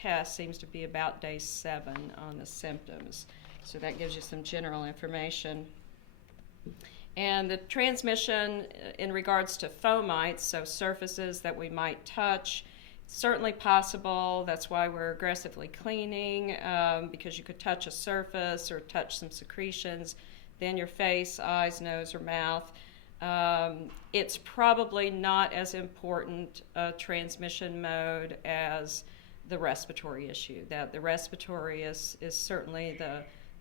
test seems to be about day 7 on the symptoms. So that gives you some general information. And the transmission in regards to fomites, so surfaces that we might touch, certainly possible. That's why we're aggressively cleaning, because you could touch a surface or touch some secretions, then your face, eyes, nose, or mouth. It's probably not as important a transmission mode as the respiratory issue. That the respiratory is certainly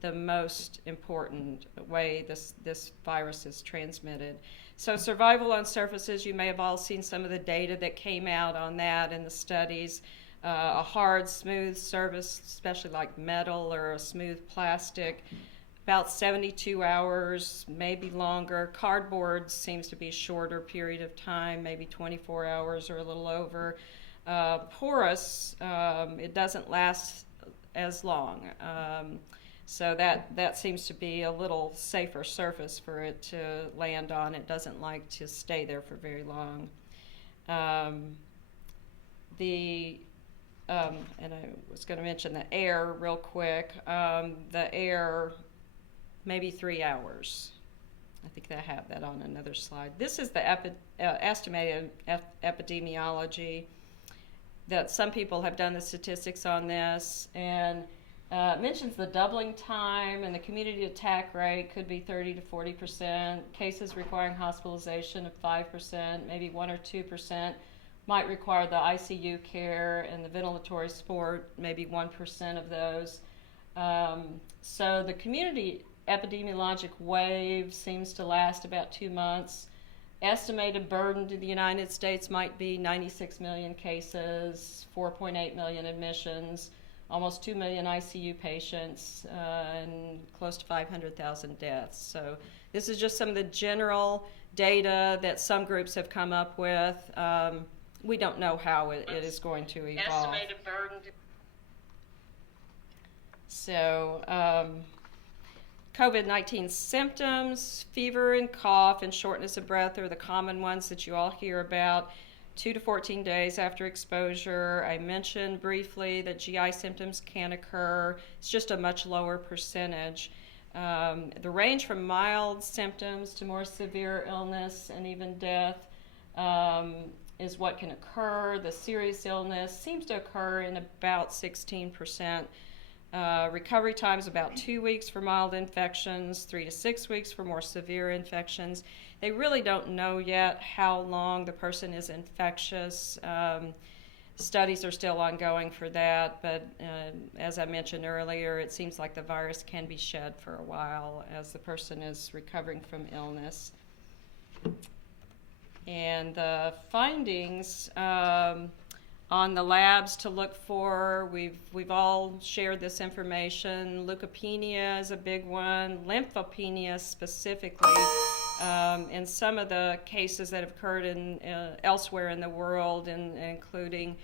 the most important way this virus is transmitted. So survival on surfaces, you may have all seen some of the data that came out on that in the studies. A hard, smooth surface, especially like metal or a smooth plastic, about 72 hours, maybe longer. Cardboard seems to be a shorter period of time, maybe 24 hours or a little over. Porous, it doesn't last as long. So that seems to be a little safer surface for it to land on. It doesn't like to stay there for very long. And I was going to mention the air real quick. The air, maybe 3 hours. I think I have that on another slide. This is the estimated epidemiology that some people have done the statistics on this, and it mentions the doubling time, and the community attack rate could be 30 to 40%. Cases requiring hospitalization of 5%, maybe 1 or 2% might require the ICU care, and the ventilatory support, maybe 1% of those. So the community epidemiologic wave seems to last about 2 months. Estimated burden to the United States might be 96 million cases, 4.8 million admissions, almost 2 million ICU patients, and close to 500,000 deaths. So this is just some of the general data that some groups have come up with. We don't know how it is going to evolve. Estimated burden. So COVID-19 symptoms, fever and cough and shortness of breath are the common ones that you all hear about. 2 to 14 days after exposure. I mentioned briefly that GI symptoms can occur. It's just a much lower percentage. The range from mild symptoms to more severe illness and even death is what can occur. The serious illness seems to occur in about 16%. Recovery time is about 2 weeks for mild infections, 3 to 6 weeks for more severe infections. They really don't know yet how long the person is infectious. Studies are still ongoing for that, but as I mentioned earlier, it seems like the virus can be shed for a while as the person is recovering from illness. And the findings on the labs to look for, we've all shared this information. Leukopenia is a big one, lymphopenia specifically. In some of the cases that have occurred in elsewhere in the world, including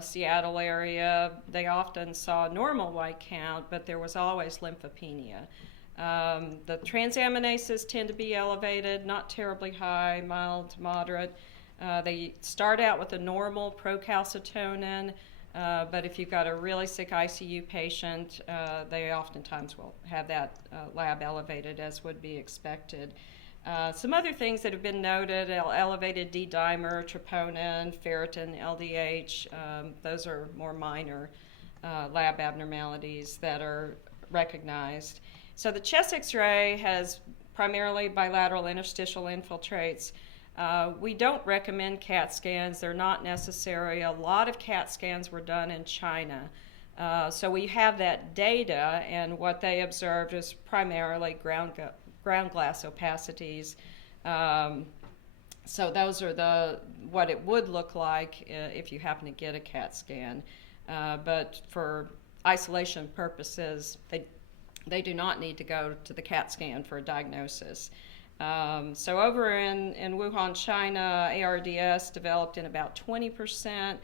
Seattle area, they often saw a normal white count, but there was always lymphopenia. The transaminases tend to be elevated, not terribly high, mild to moderate. They start out with a normal procalcitonin, but if you've got a really sick ICU patient, they oftentimes will have that lab elevated, as would be expected. Some other things that have been noted: elevated D-dimer, troponin, ferritin, LDH. Those are more minor lab abnormalities that are recognized. So the chest X-ray has primarily bilateral interstitial infiltrates. We don't recommend CAT scans. They're not necessary. A lot of CAT scans were done in China. So we have that data, and what they observed is primarily ground glass opacities. So those are what it would look like if you happen to get a CAT scan. But for isolation purposes, they do not need to go to the CAT scan for a diagnosis. So over in Wuhan, China, ARDS developed in about 20%.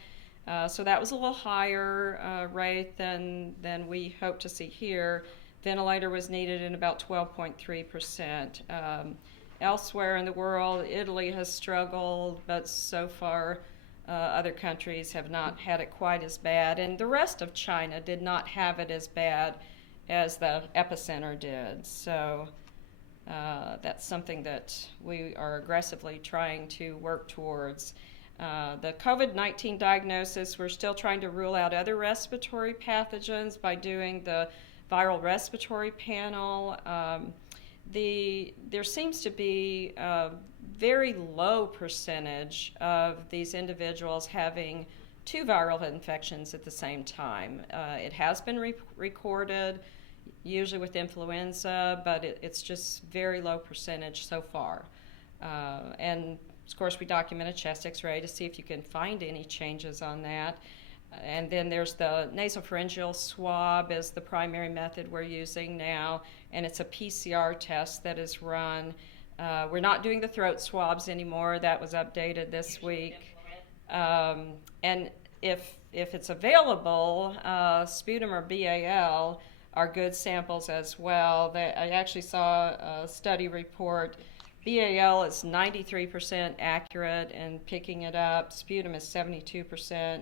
So that was a little higher rate than we hope to see here. Ventilator was needed in about 12.3%. Elsewhere in the world, Italy has struggled, but so far Other countries have not had it quite as bad, and the rest of China did not have it as bad as the epicenter did. So that's something that we are aggressively trying to work towards. The COVID-19 diagnosis, we're still trying to rule out other respiratory pathogens by doing the viral respiratory panel. There seems to be a very low percentage of these individuals having two viral infections at the same time. It has been recorded, usually with influenza, but it's just very low percentage so far. And of course, we document a chest x-ray to see if you can find any changes on that. And then there's the nasopharyngeal swab is the primary method we're using now, and it's a PCR test that is run. We're not doing the throat swabs anymore. That was updated this week. And if it's available, sputum or BAL are good samples as well. I actually saw a study report. BAL is 93% accurate in picking it up. Sputum is 72%.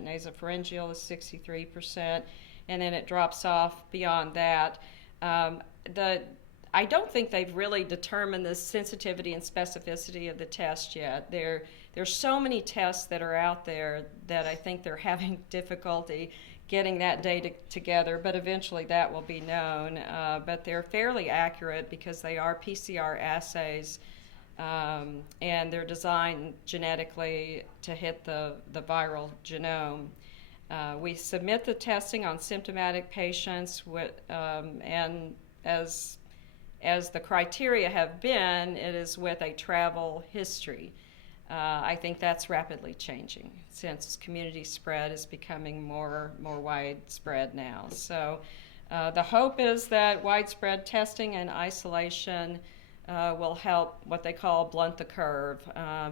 Nasopharyngeal is 63%. And then it drops off beyond that. I don't think they've really determined the sensitivity and specificity of the test yet. There's so many tests that are out there that I think they're having difficulty getting that data together, but eventually that will be known. But they're fairly accurate because they are PCR assays, and they're designed genetically to hit the viral genome. We submit the testing on symptomatic patients, and as the criteria have been, it is with a travel history. I think that's rapidly changing since community spread is becoming more widespread now. So the hope is that widespread testing and isolation will help what they call blunt the curve,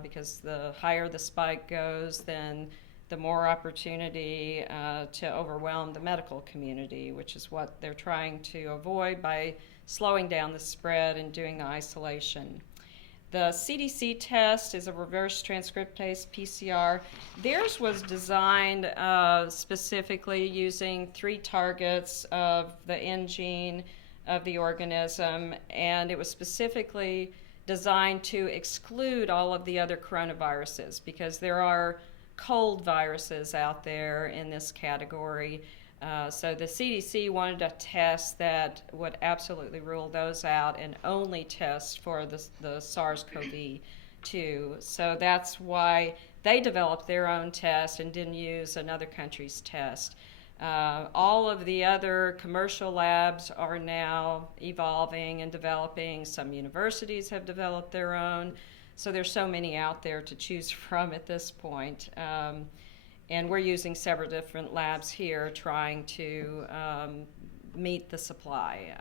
because the higher the spike goes, then the more opportunity to overwhelm the medical community, which is what they're trying to avoid by slowing down the spread and doing the isolation. The CDC test is a reverse transcriptase PCR. Theirs was designed specifically using 3 targets of the N gene of the organism, and it was specifically designed to exclude all of the other coronaviruses because there are cold viruses out there in this category. So the CDC wanted a test that would absolutely rule those out and only test for the SARS-CoV-2. So that's why they developed their own test and didn't use another country's test. All of the other commercial labs are now evolving and developing. Some universities have developed their own. So there's so many out there to choose from at this point. And we're using several different labs here trying to meet the supply.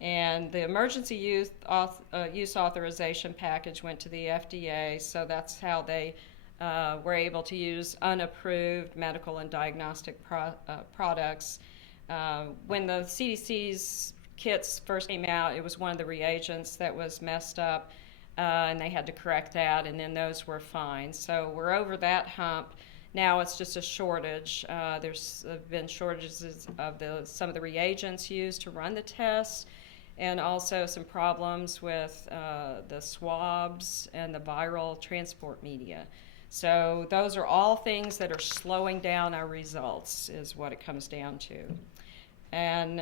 And the emergency use authorization package went to the FDA, so that's how they were able to use unapproved medical and diagnostic products. When the CDC's kits first came out, it was one of the reagents that was messed up, and they had to correct that, and then those were fine. So we're over that hump. Now it's just a shortage. There's been shortages of some of the reagents used to run the tests, and also some problems with the swabs and the viral transport media. So those are all things that are slowing down our results, is what it comes down to. And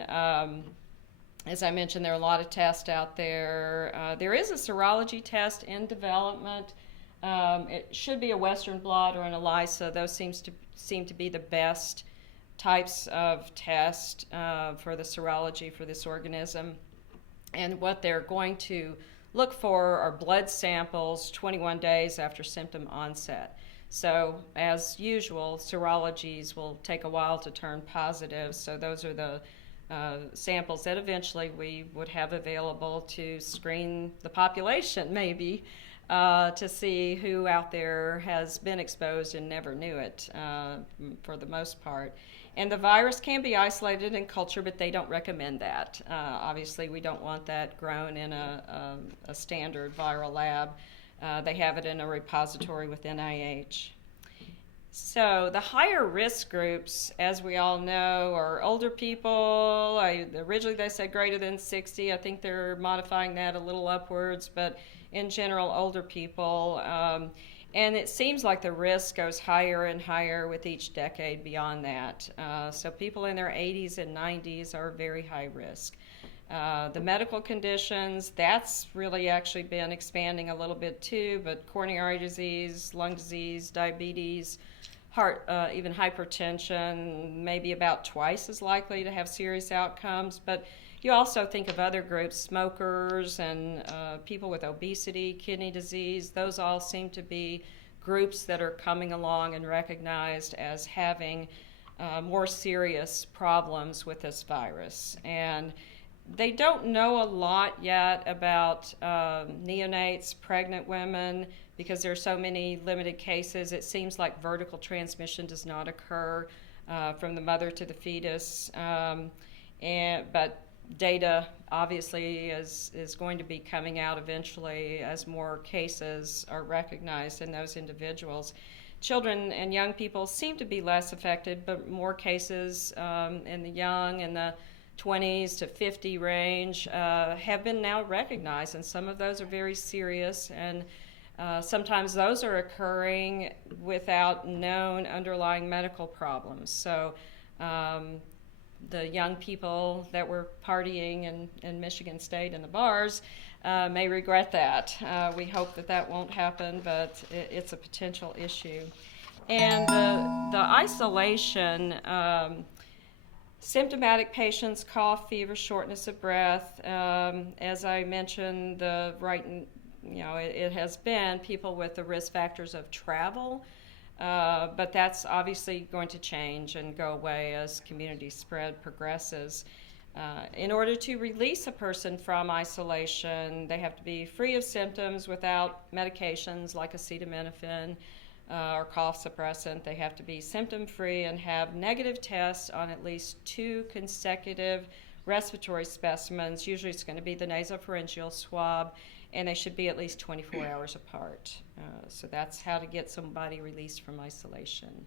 as I mentioned, there are a lot of tests out there. There is a serology test in development. It should be a Western blot or an ELISA. Those seem to be the best types of tests for the serology for this organism. And what they're going to look for are blood samples 21 days after symptom onset. So as usual, serologies will take a while to turn positive. So those are the samples that eventually we would have available to screen the population, maybe, to see who out there has been exposed and never knew it, for the most part. And the virus can be isolated in culture, but they don't recommend that. Obviously, we don't want that grown in a standard viral lab. They have it in a repository with NIH. So the higher risk groups, as we all know, are older people. Originally they said greater than 60. I think they're modifying that a little upwards, but in general, older people. And it seems like the risk goes higher and higher with each decade beyond that. So people in their 80s and 90s are very high risk. The medical conditions, that's really actually been expanding a little bit too, but coronary disease, lung disease, diabetes, heart, even hypertension, maybe about twice as likely to have serious outcomes. But you also think of other groups, smokers and people with obesity, kidney disease. Those all seem to be groups that are coming along and recognized as having more serious problems with this virus. And they don't know a lot yet about neonates, pregnant women, because there are so many limited cases. It seems like vertical transmission does not occur from the mother to the fetus. But data obviously is going to be coming out eventually as more cases are recognized in those individuals. Children and young people seem to be less affected, but more cases in the young and the 20s to 50 range have been now recognized, and some of those are very serious, and sometimes those are occurring without known underlying medical problems. So the young people that were partying in Michigan State in the bars may regret that. We hope that that won't happen, but it's a potential issue. And the isolation, symptomatic patients, cough, fever, shortness of breath. As I mentioned, it has been people with the risk factors of travel, but that's obviously going to change and go away as community spread progresses. In order to release a person from isolation, they have to be free of symptoms without medications like acetaminophen or cough suppressant. They have to be symptom-free and have negative tests on at least 2 consecutive respiratory specimens. Usually it's going to be the nasopharyngeal swab, and they should be at least 24 hours apart. So that's how to get somebody released from isolation.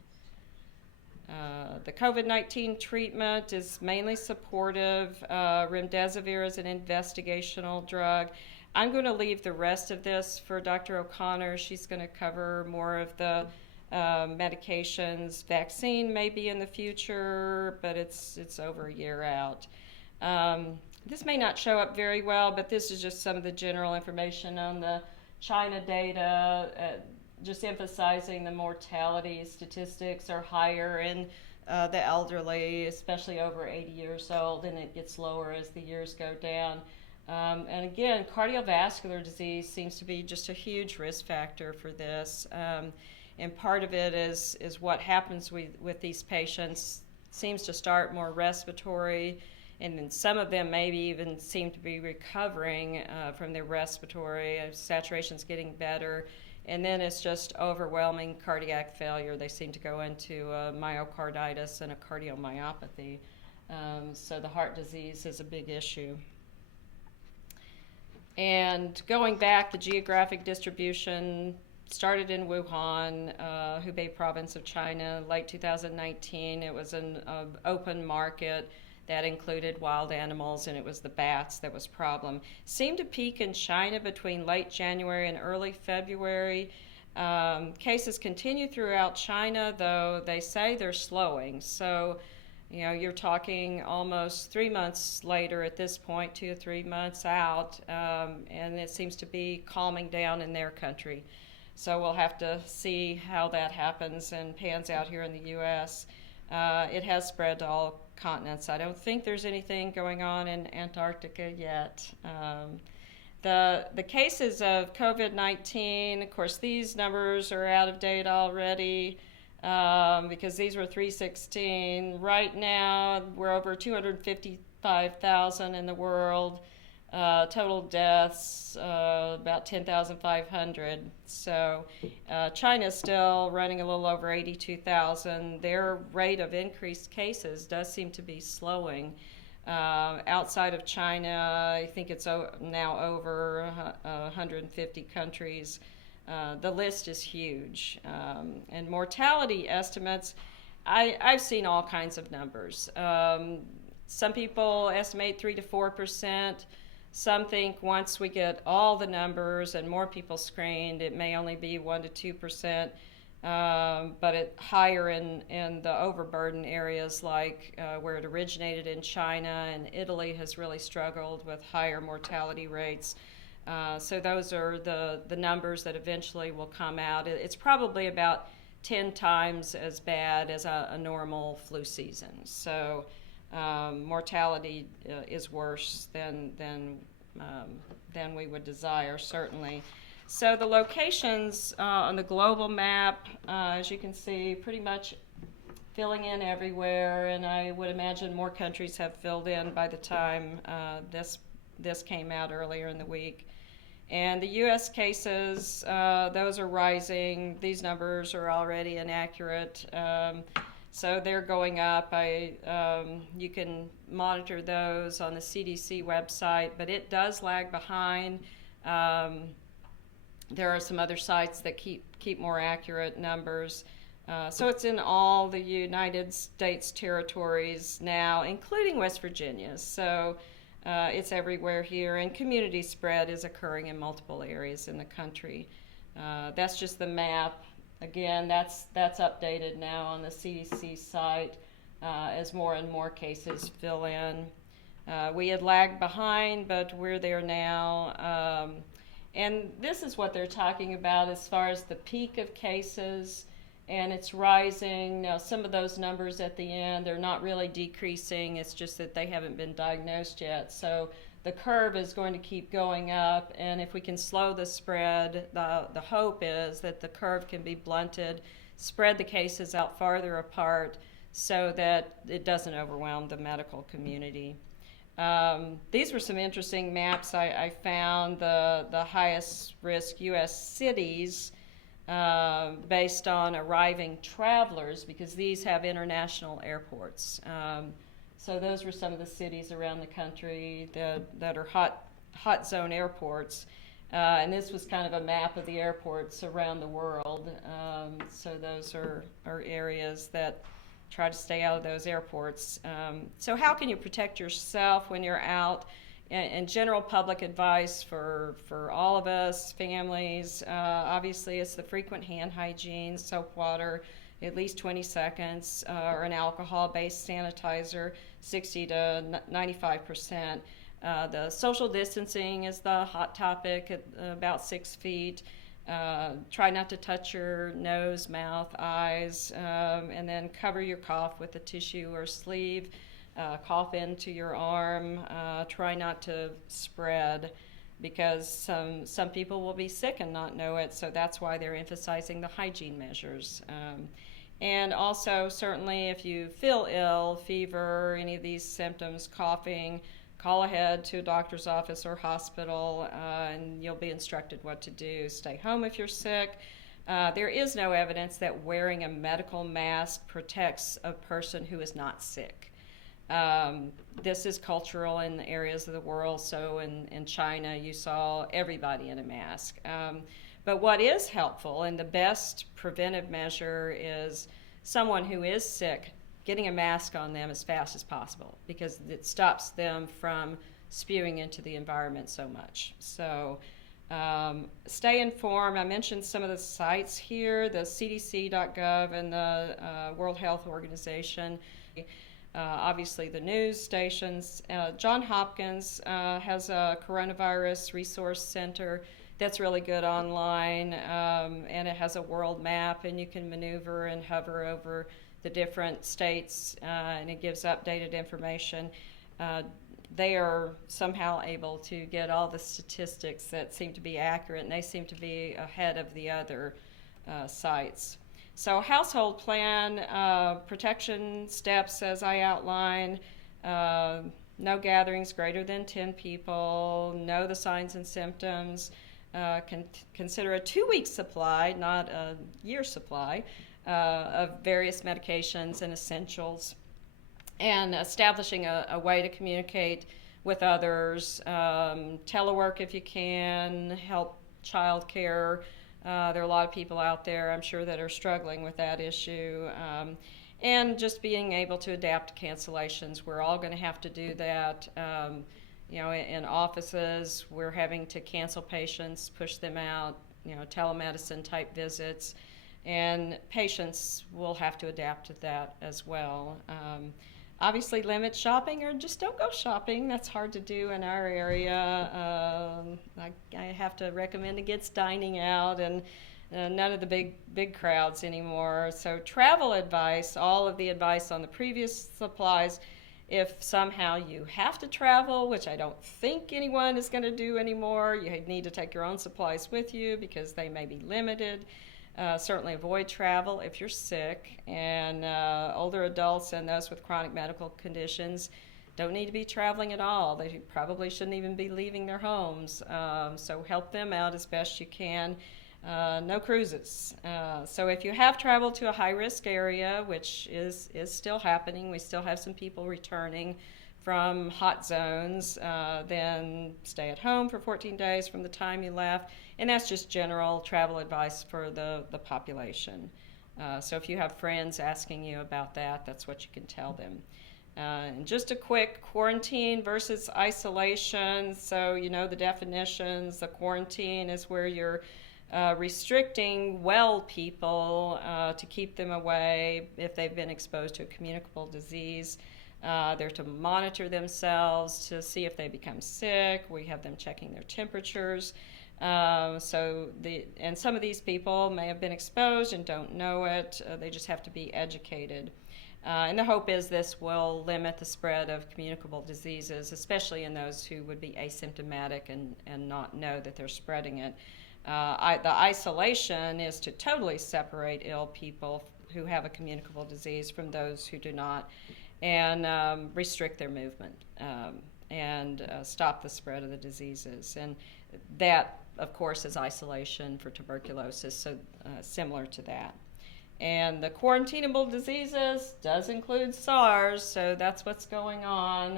The COVID-19 treatment is mainly supportive. Remdesivir is an investigational drug. I'm going to leave the rest of this for Dr. O'Connor. She's going to cover more of the medications. Vaccine may be in the future, but it's over a year out. This may not show up very well, but this is just some of the general information on the China data, just emphasizing the mortality statistics are higher in the elderly, especially over 80 years old, and it gets lower as the years go down. And again, cardiovascular disease seems to be just a huge risk factor for this. And part of it is what happens with these patients seems to start more respiratory, and then some of them maybe even seem to be recovering from their respiratory, saturation's getting better, and then it's just overwhelming cardiac failure. They seem to go into myocarditis and a cardiomyopathy. So the heart disease is a big issue. And going back, the geographic distribution started in Wuhan, Hubei province of China, late 2019. It was an open market that included wild animals, and it was the bats that was problem. Seemed to peak in China between late January and early February. Cases continue throughout China, though they say they're slowing. So, you're talking almost 3 months later at this point, 2 or 3 months out, and it seems to be calming down in their country. So we'll have to see how that happens and pans out here in the U.S. It has spread to all continents. I don't think there's anything going on in Antarctica yet. The cases of COVID-19, of course, these numbers are out of date already. Because these were 316. Right now, we're over 255,000 in the world. Total deaths, about 10,500. So China's still running a little over 82,000. Their rate of increased cases does seem to be slowing. Outside of China, I think it's now over 150 countries The list is huge. And mortality estimates, I've seen all kinds of numbers. Some people estimate 3 to 4%. Some think once we get all the numbers and more people screened, it may only be 1 to 2%. But it higher in the overburden areas like where it originated in China, and Italy has really struggled with higher mortality rates. So those are the numbers that eventually will come out. It's probably about 10 times as bad as a normal flu season. So mortality is worse than we would desire, certainly. So the locations on the global map, as you can see, pretty much filling in everywhere, and I would imagine more countries have filled in by the time this came out earlier in the week. And the U.S. cases, those are rising. These numbers are already inaccurate, so they're going up. You can monitor those on the CDC website, but it does lag behind. There are some other sites that keep more accurate numbers. So it's in all the United States territories now, including West Virginia. So it's everywhere here, and community spread is occurring in multiple areas in the country. That's just the map. Again, that's updated now on the CDC site as more and more cases fill in. We had lagged behind, but we're there now. And this is what they're talking about as far as the peak of cases, and it's rising. Now, some of those numbers at the end, they're not really decreasing. It's just that they haven't been diagnosed yet. So the curve is going to keep going up, and if we can slow the spread, the hope is that the curve can be blunted, spread the cases out farther apart so that it doesn't overwhelm the medical community. These were some interesting maps I found, the highest risk U.S. cities based on arriving travelers, because these have international airports. So those were some of the cities around the country that are hot zone airports. And this was kind of a map of the airports around the world. So those are areas that try to stay out of those airports. So how can you protect yourself when you're out? And general public advice for all of us, families, obviously it's the frequent hand hygiene, soap water, at least 20 seconds, or an alcohol-based sanitizer, 60 to 95%. The social distancing is the hot topic at about 6 feet. Try not to touch your nose, mouth, eyes, and then cover your cough with a tissue or sleeve. Cough into your arm. Try not to spread, because some people will be sick and not know it, so that's why they're emphasizing the hygiene measures. And also, certainly, if you feel ill, fever, any of these symptoms, coughing, call ahead to a doctor's office or hospital, and you'll be instructed what to do. Stay home if you're sick. There is no evidence that wearing a medical mask protects a person who is not sick. This is cultural in the areas of the world. So in China, you saw everybody in a mask. But what is helpful, and the best preventive measure, is someone who is sick getting a mask on them as fast as possible, because it stops them from spewing into the environment so much. So stay informed. I mentioned some of the sites here, the cdc.gov and the World Health Organization. Obviously the news stations. Johns Hopkins has a coronavirus resource center that's really good online, and it has a world map, and you can maneuver and hover over the different states, and it gives updated information. They are somehow able to get all the statistics that seem to be accurate, and they seem to be ahead of the other sites. So household plan, protection steps as I outlined, no gatherings greater than 10 people, know the signs and symptoms, consider a 2-week supply, not a year supply, of various medications and essentials, and establishing a way to communicate with others, telework if you can, help childcare, There are a lot of people out there, I'm sure, that are struggling with that issue. And just being able to adapt to cancellations. We're all going to have to do that. In offices, we're having to cancel patients, push them out, telemedicine type visits, and patients will have to adapt to that as well. Obviously, limit shopping or just don't go shopping. That's hard to do in our area. I have to recommend against dining out and none of the big crowds anymore. So travel advice, all of the advice on the previous applies. If somehow you have to travel, which I don't think anyone is going to do anymore, you need to take your own supplies with you because they may be limited. Certainly avoid travel if you're sick, and older adults and those with chronic medical conditions don't need to be traveling at all. They probably shouldn't even be leaving their homes. So help them out as best you can. No cruises. So if you have traveled to a high-risk area, which is still happening, we still have some people returning from hot zones, then stay at home for 14 days from the time you left. And that's just general travel advice for the population. So if you have friends asking you about that, that's what you can tell them. And just a quick quarantine versus isolation. So the definitions. The quarantine is where you're restricting well people to keep them away if they've been exposed to a communicable disease. They're to monitor themselves to see if they become sick. We have them checking their temperatures. And some of these people may have been exposed and don't know it. They just have to be educated. And the hope is this will limit the spread of communicable diseases, especially in those who would be asymptomatic and not know that they're spreading it. The isolation is to totally separate ill people who have a communicable disease from those who do not, and restrict their movement and stop the spread of the diseases. And that, of course, is isolation for tuberculosis, so similar to that. And the quarantinable diseases does include SARS, so that's what's going on,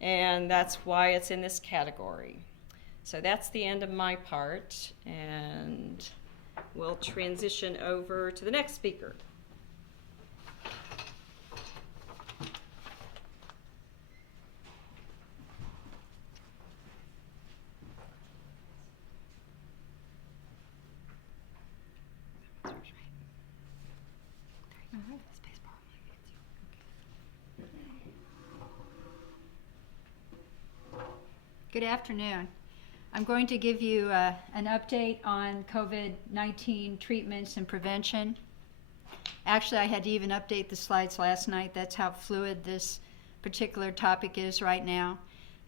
and that's why it's in this category. So that's the end of my part, and we'll transition over to the next speaker. Good afternoon. I'm going to give you an update on COVID-19 treatments and prevention. Actually, I had to even update the slides last night. That's how fluid this particular topic is right now.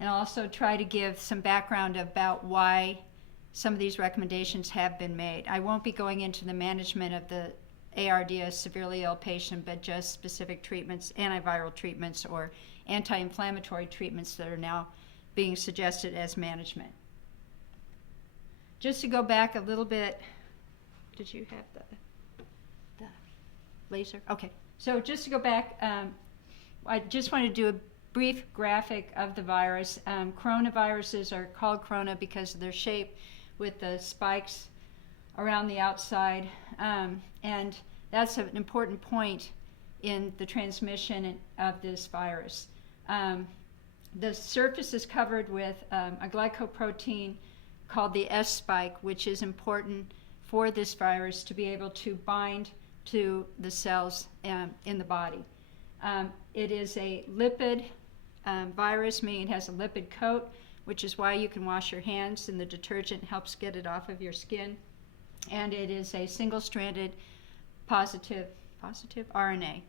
And I'll also try to give some background about why some of these recommendations have been made. I won't be going into the management of the ARDS severely ill patient, but just specific treatments, antiviral treatments or anti-inflammatory treatments that are now being suggested as management. Just to go back a little bit, did you have the laser? Okay, so just to go back, I just want to do a brief graphic of the virus. Coronaviruses are called corona because of their shape with the spikes around the outside, and that's an important point in the transmission of this virus. The surface is covered with a glycoprotein called the S spike, which is important for this virus to be able to bind to the cells in the body. It is a lipid virus, meaning it has a lipid coat, which is why you can wash your hands and the detergent helps get it off of your skin. And it is a single-stranded positive RNA.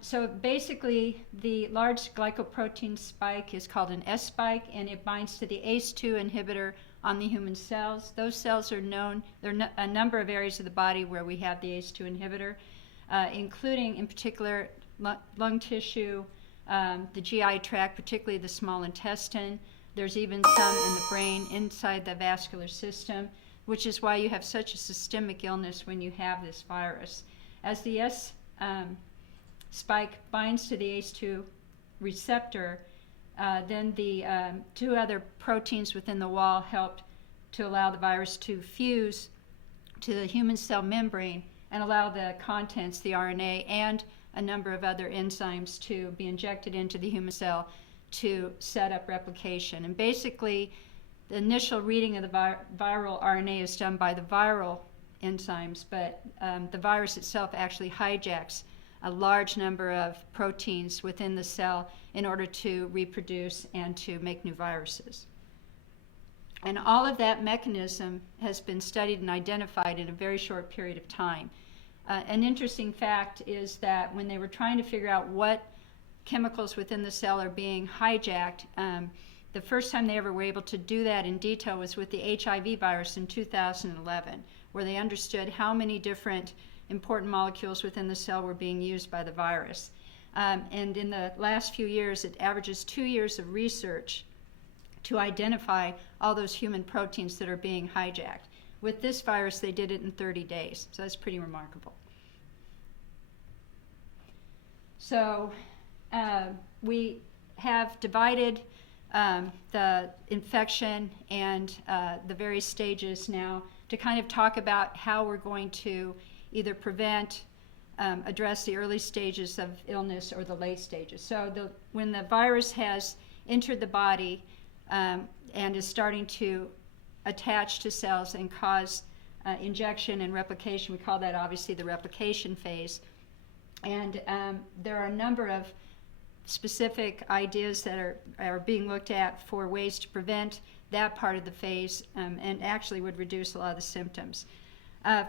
So basically, the large glycoprotein spike is called an S spike, and it binds to the ACE2 inhibitor on the human cells. Those cells are known, there are a number of areas of the body where we have the ACE2 inhibitor, including, in particular, lung tissue, the GI tract, particularly the small intestine. There's even some in the brain, inside the vascular system, which is why you have such a systemic illness when you have this virus. As the S spike binds to the ACE2 receptor, then the two other proteins within the wall help to allow the virus to fuse to the human cell membrane and allow the contents, the RNA, and a number of other enzymes to be injected into the human cell to set up replication. And basically, the initial reading of the viral RNA is done by the viral enzymes, but the virus itself actually hijacks a large number of proteins within the cell in order to reproduce and to make new viruses. And all of that mechanism has been studied and identified in a very short period of time. An interesting fact is that when they were trying to figure out what chemicals within the cell are being hijacked, the first time they ever were able to do that in detail was with the HIV virus in 2011, where they understood how many different important molecules within the cell were being used by the virus. And in the last few years, it averages 2 years of research to identify all those human proteins that are being hijacked. With this virus, they did it in 30 days, so that's pretty remarkable. So we have divided the infection and the various stages now to kind of talk about how we're going to either prevent, address the early stages of illness or the late stages. So when the virus has entered the body and is starting to attach to cells and cause injection and replication, we call that obviously the replication phase. And there are a number of specific ideas that are being looked at for ways to prevent that part of the phase and actually would reduce a lot of the symptoms.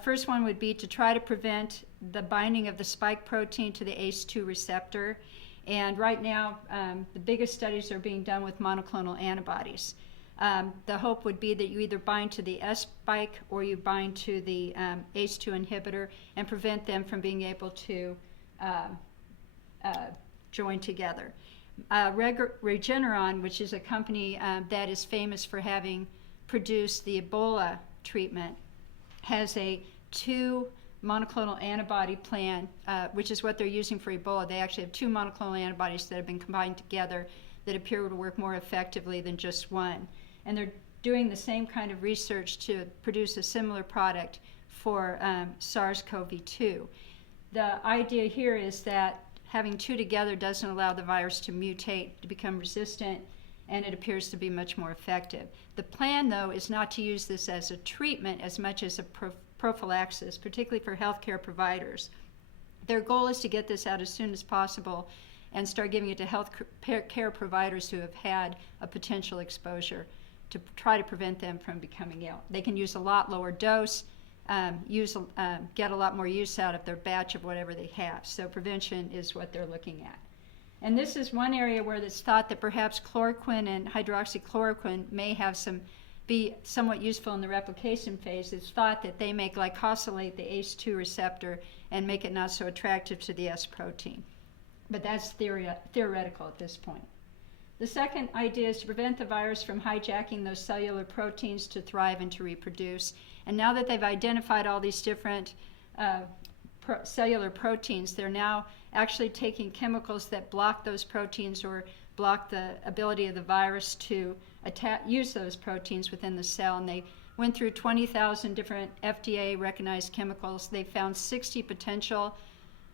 First one would be to try to prevent the binding of the spike protein to the ACE2 receptor. And right now, the biggest studies are being done with monoclonal antibodies. The hope would be that you either bind to the S spike or you bind to the ACE2 inhibitor and prevent them from being able to join together. Regeneron, which is a company that is famous for having produced the Ebola treatment, has a 2 monoclonal antibody plan, which is what they're using for Ebola. They actually have 2 monoclonal antibodies that have been combined together that appear to work more effectively than just one. And they're doing the same kind of research to produce a similar product for SARS-CoV-2. The idea here is that having 2 together doesn't allow the virus to mutate, to become resistant, and it appears to be much more effective. The plan, though, is not to use this as a treatment as much as a prophylaxis, particularly for healthcare providers. Their goal is to get this out as soon as possible and start giving it to health care providers who have had a potential exposure to try to prevent them from becoming ill. They can use a lot lower dose, get a lot more use out of their batch of whatever they have. So prevention is what they're looking at. And this is one area where it's thought that perhaps chloroquine and hydroxychloroquine may be somewhat useful in the replication phase. It's thought that they may glycosylate the ACE2 receptor and make it not so attractive to the S protein. But that's theoretical at this point. The second idea is to prevent the virus from hijacking those cellular proteins to thrive and to reproduce. And now that they've identified all these different cellular proteins, they're now actually taking chemicals that block those proteins or block the ability of the virus to use those proteins within the cell. And they went through 20,000 different FDA-recognized chemicals. They found 60 potential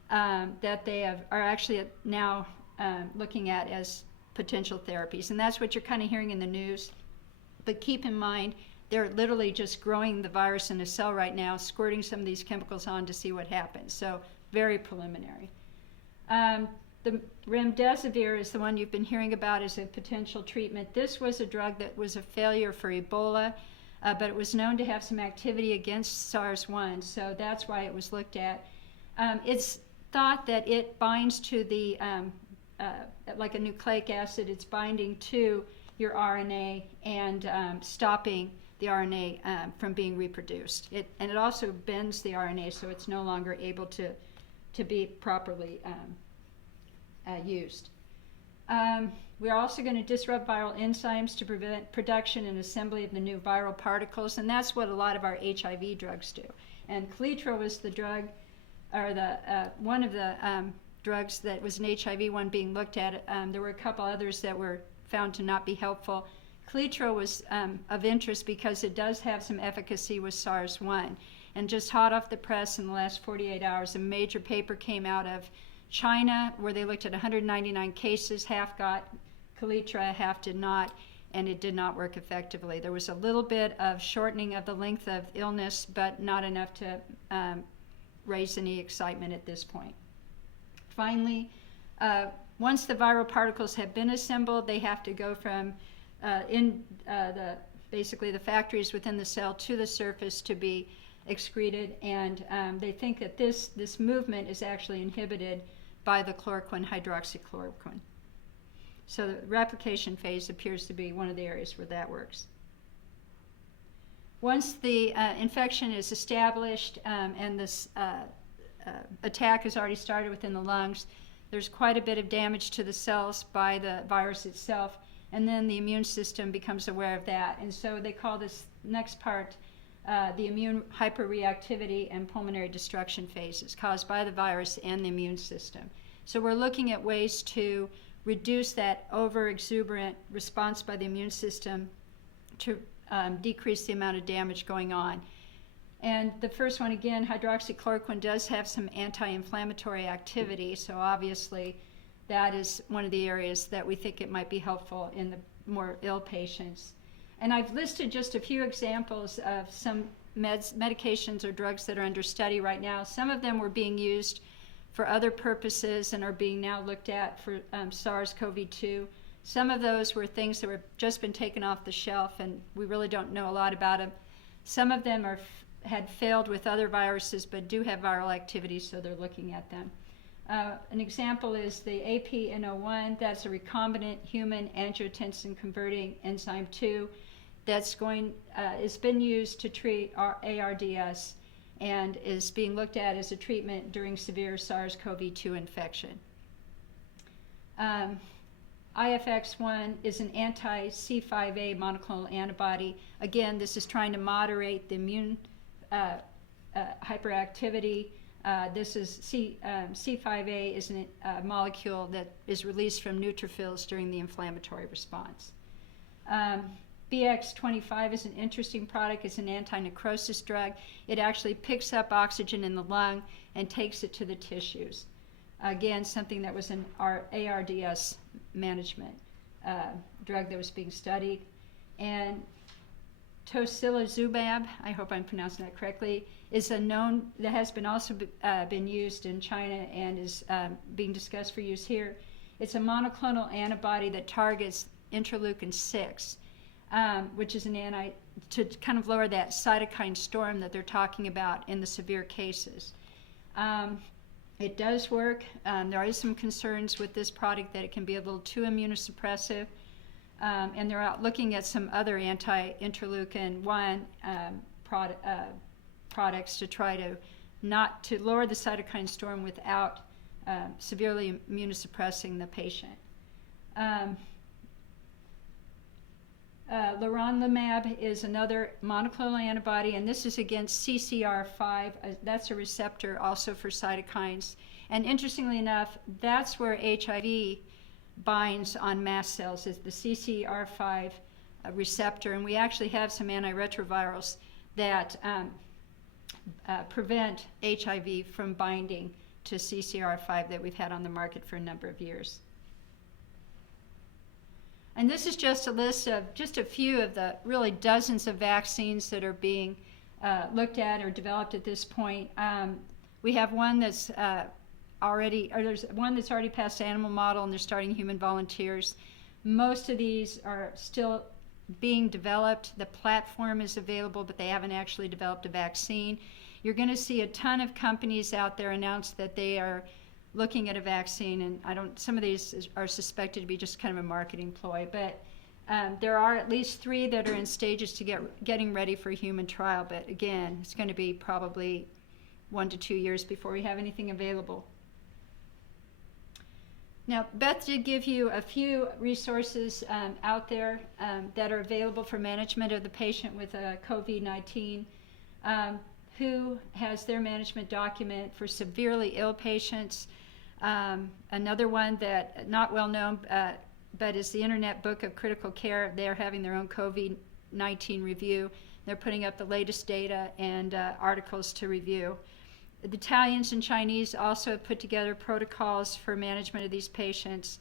that they are actually now looking at as potential therapies. And that's what you're kind of hearing in the news. But keep in mind, they're literally just growing the virus in a cell right now, squirting some of these chemicals on to see what happens. So very preliminary. The remdesivir is the one you've been hearing about as a potential treatment. This was a drug that was a failure for Ebola, but it was known to have some activity against SARS-1, so that's why it was looked at. It's thought that it binds to the, like a nucleic acid, it's binding to your RNA and stopping the RNA from being reproduced. And it also bends the RNA, so it's no longer able to be properly used. We're also going to disrupt viral enzymes to prevent production and assembly of the new viral particles, and that's what a lot of our HIV drugs do. And Calitro was the drug, or one of the drugs that was an HIV one being looked at. There were a couple others that were found to not be helpful. Kaletra was of interest because it does have some efficacy with SARS-1. And just hot off the press in the last 48 hours, a major paper came out of China where they looked at 199 cases. Half got Kaletra, half did not, and it did not work effectively. There was a little bit of shortening of the length of illness, but not enough to raise any excitement at this point. Finally, once the viral particles have been assembled, they have to go from basically the factories within the cell to the surface to be excreted, and they think that this movement is actually inhibited by the chloroquine, hydroxychloroquine. So the replication phase appears to be one of the areas where that works. Once the infection is established and this attack has already started within the lungs, there's quite a bit of damage to the cells by the virus itself, and then the immune system becomes aware of that. And so they call this next part the immune hyperreactivity and pulmonary destruction phases caused by the virus and the immune system. So we're looking at ways to reduce that over-exuberant response by the immune system to decrease the amount of damage going on. And the first one, again, hydroxychloroquine does have some anti-inflammatory activity, so obviously that is one of the areas that we think it might be helpful in the more ill patients. And I've listed just a few examples of some medications or drugs that are under study right now. Some of them were being used for other purposes and are being now looked at for SARS-CoV-2. Some of those were things that were just been taken off the shelf, and we really don't know a lot about them. Some of them had failed with other viruses but do have viral activity, so they're looking at them. An example is the APNO1. That's a recombinant human angiotensin converting enzyme 2 that's it's been used to treat ARDS and is being looked at as a treatment during severe SARS-CoV-2 infection. IFX-1 is an anti-C5a monoclonal antibody. Again, this is trying to moderate the immune hyperactivity. This is C5a is a molecule that is released from neutrophils during the inflammatory response. BX25 is an interesting product. It's an anti-necrosis drug. It actually picks up oxygen in the lung and takes it to the tissues. Again, something that was an ARDS management drug that was being studied. And tocilizumab, I hope I'm pronouncing that correctly, is a known, that has been also been used in China and is being discussed for use here. It's a monoclonal antibody that targets interleukin-6, which is an to kind of lower that cytokine storm that they're talking about in the severe cases. It does work. There are some concerns with this product that it can be a little too immunosuppressive. And they're out looking at some other anti-interleukin-1 products to try to lower the cytokine storm without severely immunosuppressing the patient. Leronlimab is another monoclonal antibody, and this is against CCR5. That's a receptor also for cytokines. And interestingly enough, that's where HIV binds on mast cells, is the CCR5 receptor. And we actually have some antiretrovirals that prevent HIV from binding to CCR5 that we've had on the market for a number of years. And this is just a list of just a few of the really dozens of vaccines that are being looked at or developed at this point. We have one that's there's one that's already passed animal model, and they're starting human volunteers. Most of these are still being developed. The platform is available, but they haven't actually developed a vaccine. You're going to see a ton of companies out there announce that they are looking at a vaccine, and some of these are suspected to be just kind of a marketing ploy, but there are at least 3 that are in stages to getting ready for a human trial. But again, it's going to be probably 1 to 2 years before we have anything available. Now, Beth did give you a few resources out there that are available for management of the patient with COVID-19. WHO has their management document for severely ill patients. Another one that not well known, but it's the Internet Book of Critical Care. They're having their own COVID-19 review. They're putting up the latest data and articles to review. The Italians and Chinese also have put together protocols for management of these patients.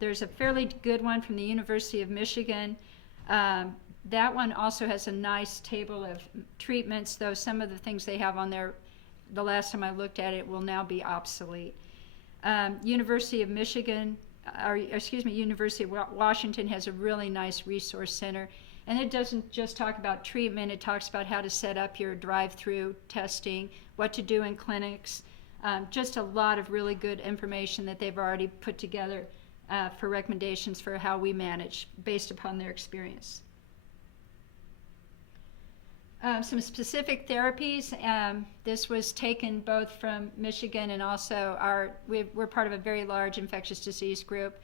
There's a fairly good one from the University of Michigan. That one also has a nice table of treatments, though some of the things they have on there, the last time I looked at it, will now be obsolete. University of Washington has a really nice resource center. And it doesn't just talk about treatment, it talks about how to set up your drive-through testing, what to do in clinics, just a lot of really good information that they've already put together for recommendations for how we manage based upon their experience. Some specific therapies. This was taken both from Michigan and also we're part of a very large infectious disease group,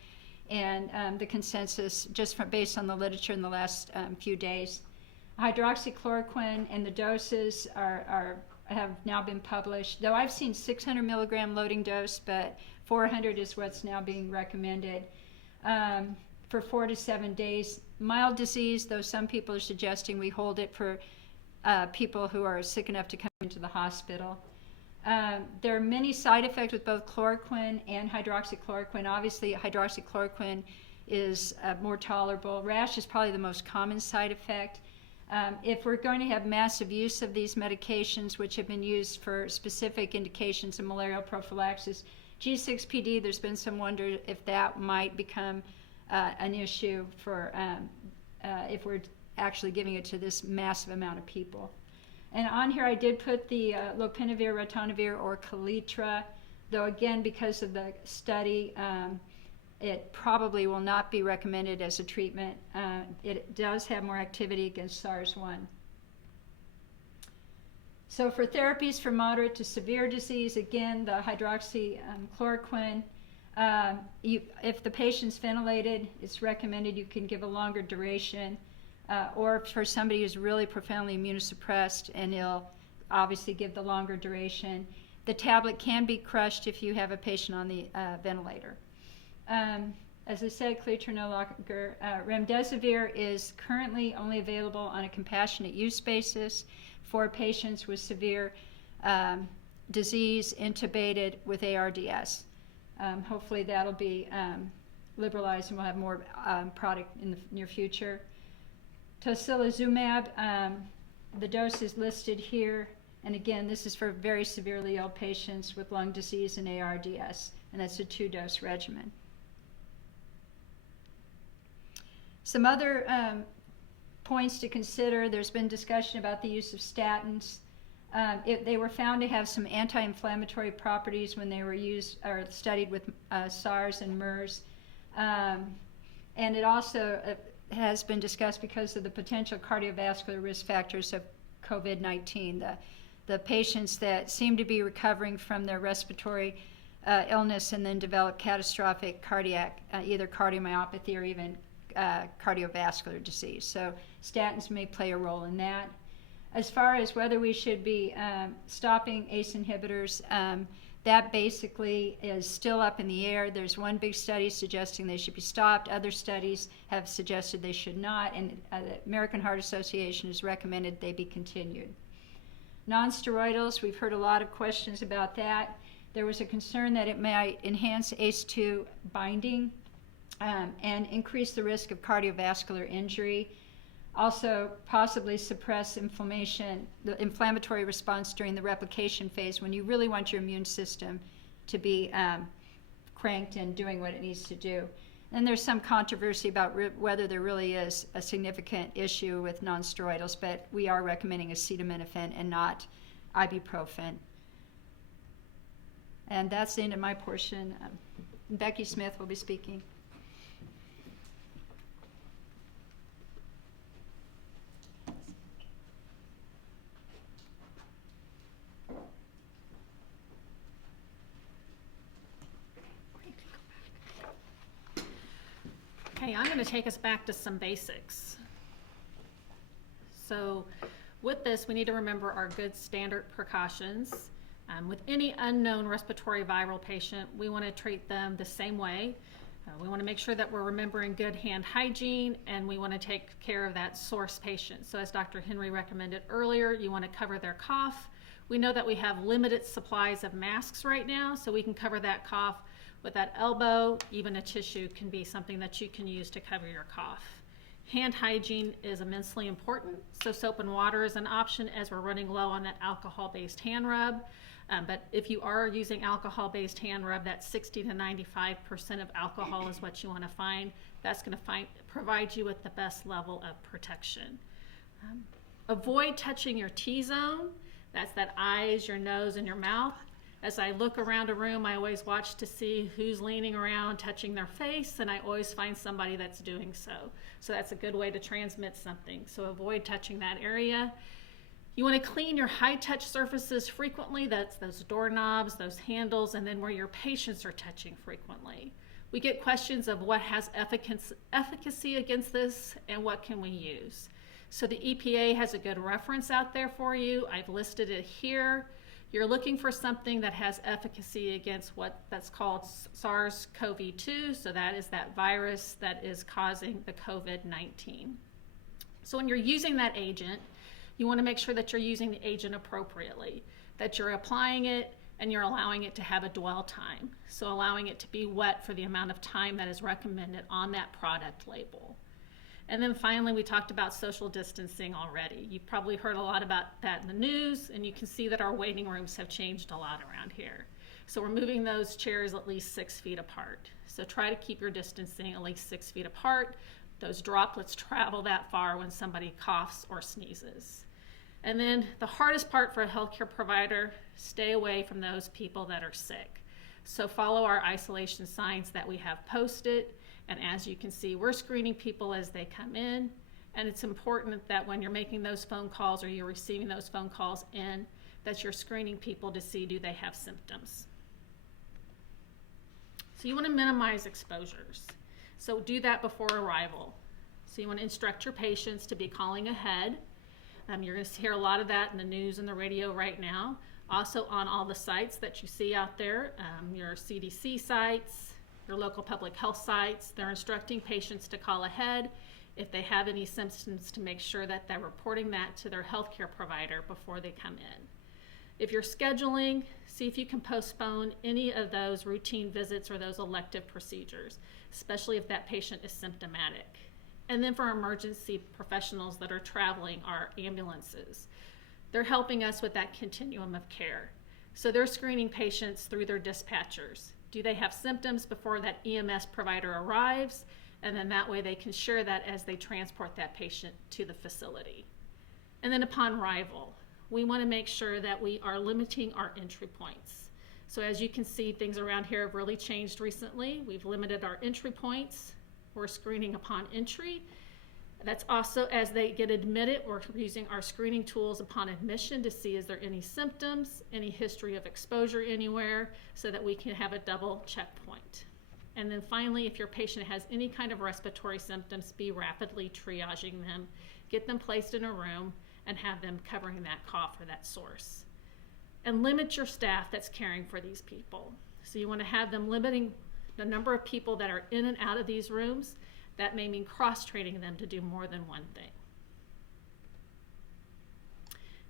and the consensus just based on the literature in the last few days. Hydroxychloroquine and the doses have now been published, though I've seen 600 milligram loading dose, but 400 is what's now being recommended for 4 to 7 days. Mild disease, though some people are suggesting we hold it for people who are sick enough to come into the hospital. There are many side effects with both chloroquine and hydroxychloroquine. Obviously, hydroxychloroquine is more tolerable. Rash is probably the most common side effect. If we're going to have massive use of these medications, which have been used for specific indications of malarial prophylaxis, G6PD, there's been some wonder if that might become an issue for if we're actually giving it to this massive amount of people. And on here I did put the lopinavir, ritonavir, or Kaletra, though again, because of the study, it probably will not be recommended as a treatment. It does have more activity against SARS-1. So for therapies for moderate to severe disease, again, the hydroxychloroquine, if the patient's ventilated, it's recommended you can give a longer duration. Or for somebody who's really profoundly immunosuppressed, and it'll obviously give the longer duration. The tablet can be crushed if you have a patient on the ventilator. As I said, Kaletra no longer. Remdesivir is currently only available on a compassionate use basis for patients with severe disease intubated with ARDS. Hopefully that'll be liberalized and we'll have more product in the near future. Tocilizumab, the dose is listed here, and again, this is for very severely ill patients with lung disease and ARDS, and that's a 2-dose regimen. Some other points to consider: there's been discussion about the use of statins. They were found to have some anti-inflammatory properties when they were used or studied with SARS and MERS, and it also has been discussed because of the potential cardiovascular risk factors of COVID-19. The patients that seem to be recovering from their respiratory illness and then develop catastrophic cardiac, either cardiomyopathy or even cardiovascular disease. So statins may play a role in that. As far as whether we should be stopping ACE inhibitors, that basically is still up in the air. There's one big study suggesting they should be stopped. Other studies have suggested they should not, and the American Heart Association has recommended they be continued. Non-steroidals, we've heard a lot of questions about that. There was a concern that it might enhance ACE2 binding and increase the risk of cardiovascular injury. Also possibly suppress inflammation, the inflammatory response during the replication phase when you really want your immune system to be cranked and doing what it needs to do. And there's some controversy about whether there really is a significant issue with non-steroidals, but we are recommending acetaminophen and not ibuprofen. And that's the end of my portion. Becky Smith will be speaking. Okay, I'm going to take us back to some basics. So with this, we need to remember our good standard precautions. With any unknown respiratory viral patient, we want to treat them the same way. We want to make sure that we're remembering good hand hygiene, and we want to take care of that source patient. So as Dr. Henry recommended earlier, you want to cover their cough. We know that we have limited supplies of masks right now, so we can cover that cough with that elbow. Even a tissue can be something that you can use to cover your cough. Hand hygiene is immensely important, so soap and water is an option as we're running low on that alcohol-based hand rub. But if you are using alcohol-based hand rub, that 60 to 95% of alcohol is what you want to find. That's going to provide you with the best level of protection. Avoid touching your T-zone. That's that eyes, your nose, and your mouth. As I look around a room, I always watch to see who's leaning around, touching their face, and I always find somebody that's doing so. So that's a good way to transmit something. So avoid touching that area. You want to clean your high-touch surfaces frequently. That's those doorknobs, those handles, and then where your patients are touching frequently. We get questions of what has efficacy against this and what can we use. So the EPA has a good reference out there for you. I've listed it here. You're looking for something that has efficacy against that's called SARS-CoV-2. So that is that virus that is causing the COVID-19. So when you're using that agent, you want to make sure that you're using the agent appropriately, that you're applying it and you're allowing it to have a dwell time. So allowing it to be wet for the amount of time that is recommended on that product label. And then finally, we talked about social distancing already. You've probably heard a lot about that in the news, and you can see that our waiting rooms have changed a lot around here. So we're moving those chairs at least 6 feet apart. So try to keep your distancing at least 6 feet apart. Those droplets travel that far when somebody coughs or sneezes. And then the hardest part for a healthcare provider, stay away from those people that are sick. So follow our isolation signs that we have posted. And as you can see, we're screening people as they come in. And it's important that when you're making those phone calls or you're receiving those phone calls in, that you're screening people to see do they have symptoms. So you want to minimize exposures. So do that before arrival. So you want to instruct your patients to be calling ahead. You're going to hear a lot of that in the news and the radio right now. Also on all the sites that you see out there, your CDC sites, your local public health sites, they're instructing patients to call ahead if they have any symptoms to make sure that they're reporting that to their healthcare provider before they come in. If you're scheduling, see if you can postpone any of those routine visits or those elective procedures, especially if that patient is symptomatic. And then for emergency professionals that are traveling, our ambulances, they're helping us with that continuum of care. So they're screening patients through their dispatchers. Do they have symptoms before that EMS provider arrives? And then that way they can share that as they transport that patient to the facility. And then upon arrival, we want to make sure that we are limiting our entry points. So as you can see, things around here have really changed recently. We've limited our entry points. We're screening upon entry. That's also as they get admitted, we're using our screening tools upon admission to see is there any symptoms, any history of exposure anywhere, so that we can have a double checkpoint. And then finally, if your patient has any kind of respiratory symptoms, be rapidly triaging them, get them placed in a room, and have them covering that cough or that source. And limit your staff that's caring for these people. So you want to have them limiting the number of people that are in and out of these rooms. That may mean cross-training them to do more than one thing.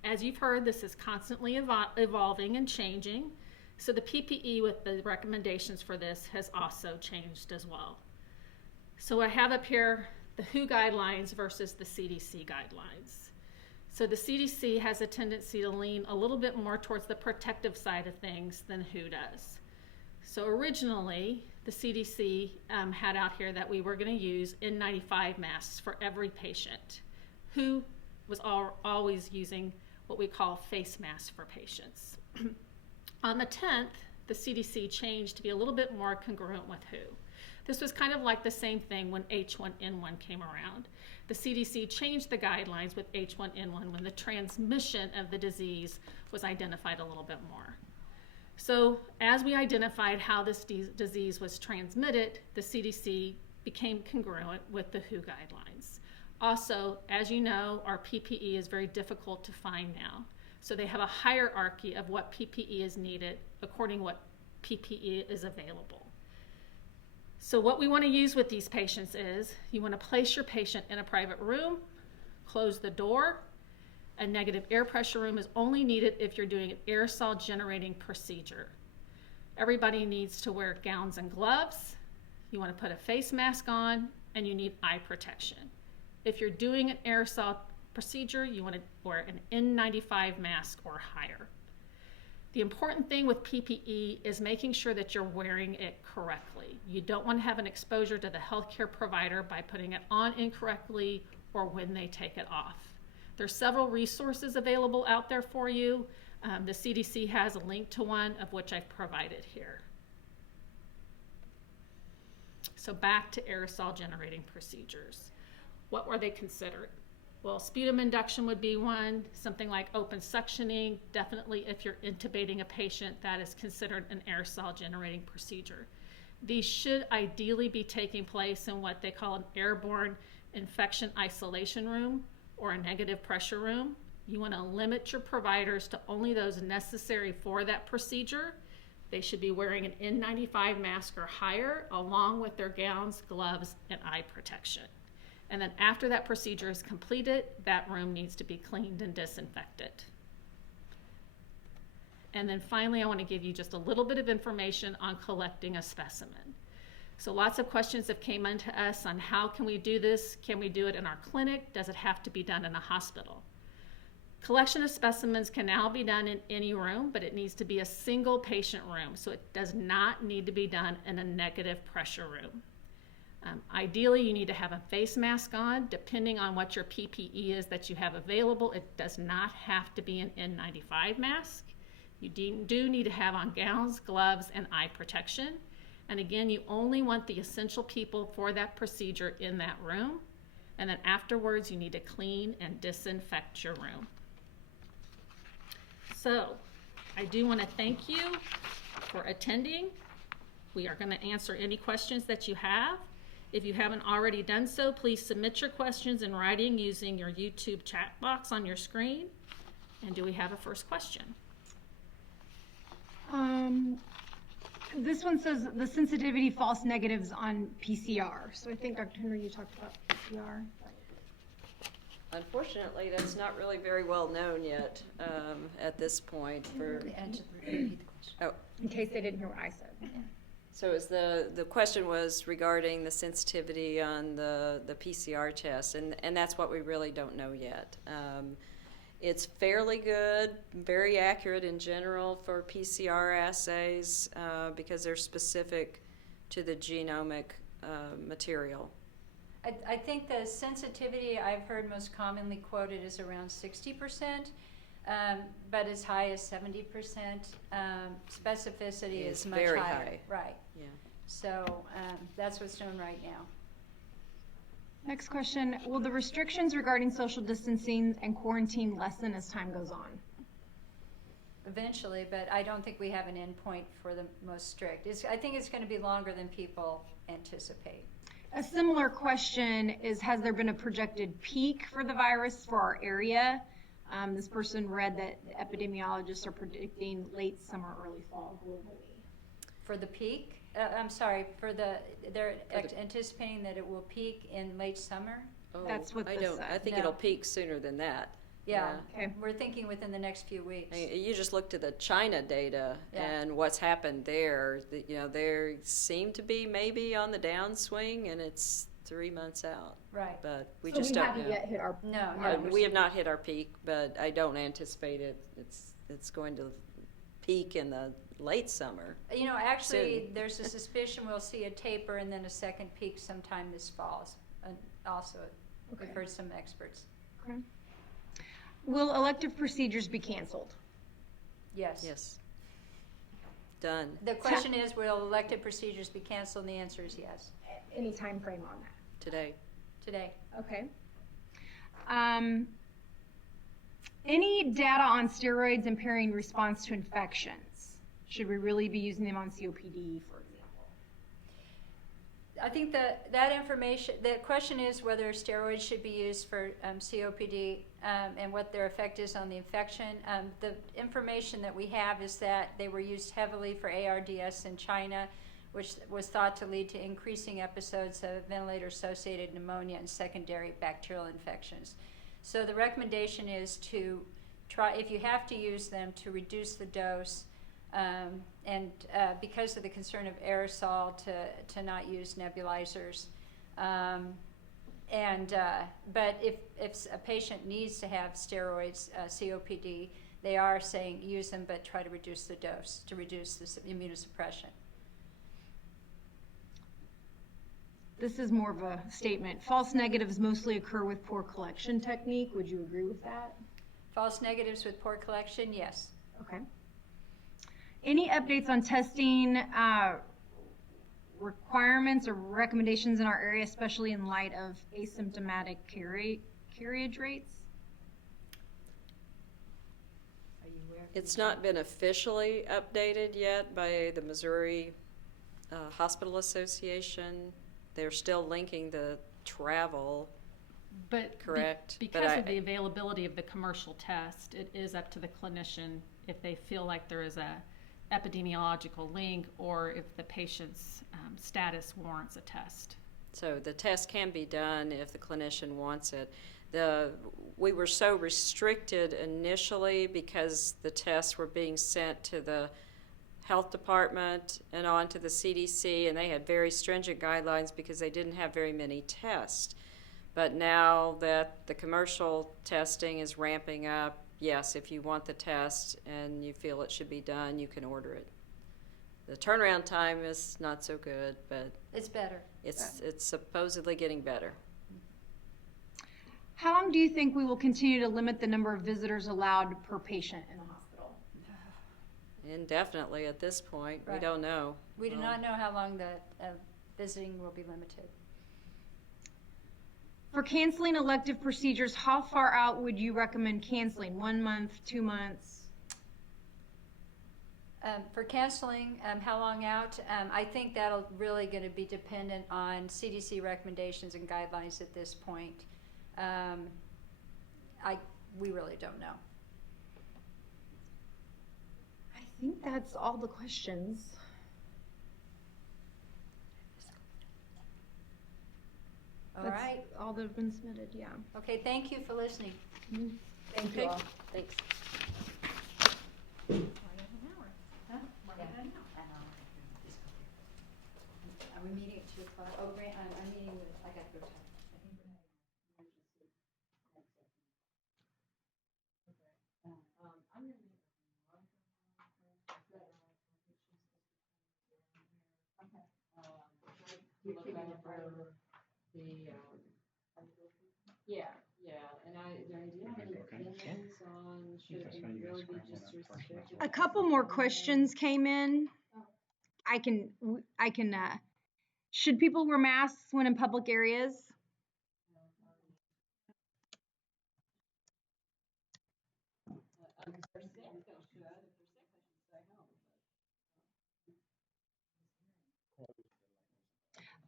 As you've heard, this is constantly evolving and changing. So the PPE with the recommendations for this has also changed as well. So I have up here the WHO guidelines versus the CDC guidelines. So the CDC has a tendency to lean a little bit more towards the protective side of things than WHO does. So originally, the CDC had out here that we were going to use N95 masks for every patient. WHO was always using what we call face masks for patients. On the 10th, the CDC changed to be a little bit more congruent with WHO. This was kind of like the same thing when H1N1 came around. The CDC changed the guidelines with H1N1 when the transmission of the disease was identified a little bit more. So as we identified how this disease was transmitted, the CDC became congruent with the WHO guidelines. Also, as you know, our PPE is very difficult to find now. So they have a hierarchy of what PPE is needed according to what PPE is available. So what we want to use with these patients is you want to place your patient in a private room, close the door. A negative air pressure room is only needed if you're doing an aerosol generating procedure. Everybody needs to wear gowns and gloves. You want to put a face mask on, and you need eye protection. If you're doing an aerosol procedure, you want to wear an N95 mask or higher. The important thing with PPE is making sure that you're wearing it correctly. You don't want to have an exposure to the healthcare provider by putting it on incorrectly or when they take it off. There's several resources available out there for you. The CDC has a link to one, of which I've provided here. So back to aerosol generating procedures. What were they considered? Well, sputum induction would be one, something like open suctioning. Definitely if you're intubating a patient, that is considered an aerosol generating procedure. These should ideally be taking place in what they call an airborne infection isolation room or a negative pressure room. You want to limit your providers to only those necessary for that procedure. They should be wearing an N95 mask or higher, along with their gowns, gloves, and eye protection. And then after that procedure is completed, that room needs to be cleaned and disinfected. And then finally, I want to give you just a little bit of information on collecting a specimen. So lots of questions have came into us on how can we do this? Can we do it in our clinic? Does it have to be done in a hospital? Collection of specimens can now be done in any room, but it needs to be a single patient room. So it does not need to be done in a negative pressure room. Ideally, you need to have a face mask on. Depending on what your PPE is that you have available, it does not have to be an N95 mask. You do need to have on gowns, gloves, and eye protection. And again, you only want the essential people for that procedure in that room. And then afterwards, you need to clean and disinfect your room. So, I do want to thank you for attending. We are going to answer any questions that you have. If you haven't already done so, please submit your questions in writing using your YouTube chat box on your screen. And do we have a first question? This one says the sensitivity false negatives on PCR. So I think, Dr. Henry, you talked about PCR. Unfortunately, that's not really very well known yet at this point. Repeat the question. Oh, In case they didn't hear what I said. so is the question was regarding the sensitivity on the PCR test, and that's what we really don't know yet. It's fairly good, very accurate in general for PCR assays because they're specific to the genomic material. I think the sensitivity I've heard most commonly quoted is around 60%, but as high as 70%. Specificity is much very higher. high. Right. Yeah. So that's what's known right now. Next question, will the restrictions regarding social distancing and quarantine lessen as time goes on? Eventually, but I don't think we have an endpoint for the most strict. I think it's going to be longer than people anticipate. A similar question is, has there been a projected peak for the virus for our area? This person read that epidemiologists are predicting late summer, early fall globally. For the peak? They're anticipating that it will peak in late summer? Oh, That's what I this don't. said. I think No. it'll peak sooner than that. Yeah, Okay. we're thinking within the next few weeks. You just look to the China data Yeah. and what's happened there. They seem to be maybe on the downswing, and it's 3 months out. Right. But we So just we don't haven't know. yet hit our No. We have not hit our peak, but I don't anticipate it. It's going to peak in the late summer. Actually, Soon. there's a suspicion we'll see a taper and then a second peak sometime this fall. Also, we've Okay. heard some experts. Okay. Will elective procedures be canceled? Yes. Yes. Done. The question is, will elective procedures be canceled? And the answer is yes. Any time frame on that? Today. Today. Okay. Any data on steroids impairing response to infections? Should we really be using them on COPD, for example? I think that information, the question is whether steroids should be used for COPD and what their effect is on the infection. The information that we have is that they were used heavily for ARDS in China. which was thought to lead to increasing episodes of ventilator-associated pneumonia and secondary bacterial infections. So the recommendation is to try, if you have to use them, to reduce the dose, and because of the concern of aerosol, to not use nebulizers. But if a patient needs to have steroids, COPD, they are saying use them, but try to reduce the dose to reduce the immunosuppression. This is more of a statement. False negatives mostly occur with poor collection technique. Would you agree with that? False negatives with poor collection, yes. Okay. Any updates on testing requirements or recommendations in our area, especially in light of asymptomatic carriage rates? Are you aware? It's not been officially updated yet by the Missouri Hospital Association. They're still linking the travel, But correct? because of the availability of the commercial test, it is up to the clinician if they feel like there is a epidemiological link or if the patient's status warrants a test. So the test can be done if the clinician wants it. We were so restricted initially because the tests were being sent to the health department and on to the CDC, and they had very stringent guidelines because they didn't have very many tests. But now that the commercial testing is ramping up, yes, if you want the test and you feel it should be done, you can order it. The turnaround time is not so good, but It's better. it's supposedly getting better. How long do you think we will continue to limit the number of visitors allowed per patient in the hospital? Indefinitely at this point. We Right. don't know. We do not know how long the visiting will be limited. For canceling elective procedures, how far out would you recommend canceling? 1 month, 2 months? For canceling, how long out? I think that'll really going to be dependent on CDC recommendations and guidelines at this point. We really don't know. I think that's all the questions. All That's right. all that have been submitted, yeah. Okay, thank you for listening. Thank you Okay. all. Thanks. Are we meeting at 2 o'clock? Oh, Grant, I'm meeting with, I got to go talk. A couple more questions came in. I can, should people wear masks when in public areas?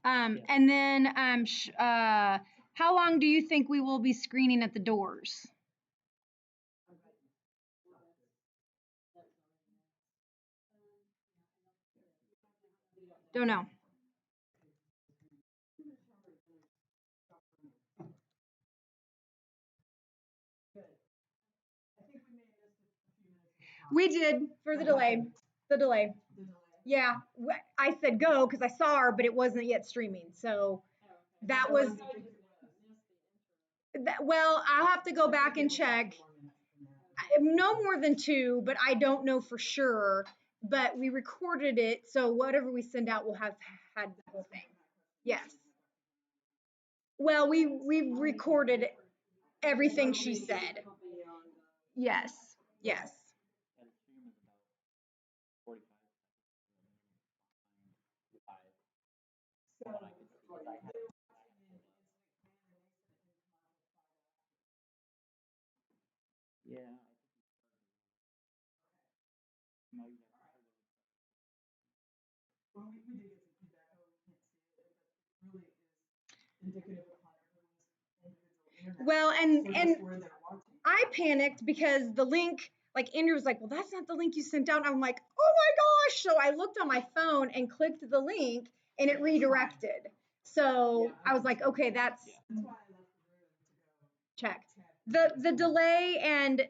And then, how long do you think we will be screening at the doors? Don't know. We did for the delay. The delay. Yeah, I said go because I saw her, but it wasn't yet streaming. So that was. Well, I'll have to go back and check. No more than 2, but I don't know for sure. But we recorded it, so whatever we send out will have had the whole thing. Yes. Well, we recorded everything she said. Yes. Yes. Well, and I panicked because the link, like Andrew was like, well, that's not the link you sent out. And I'm like, oh my gosh. So I looked on my phone and clicked the link and it redirected. So I was like, okay, that's check. The delay and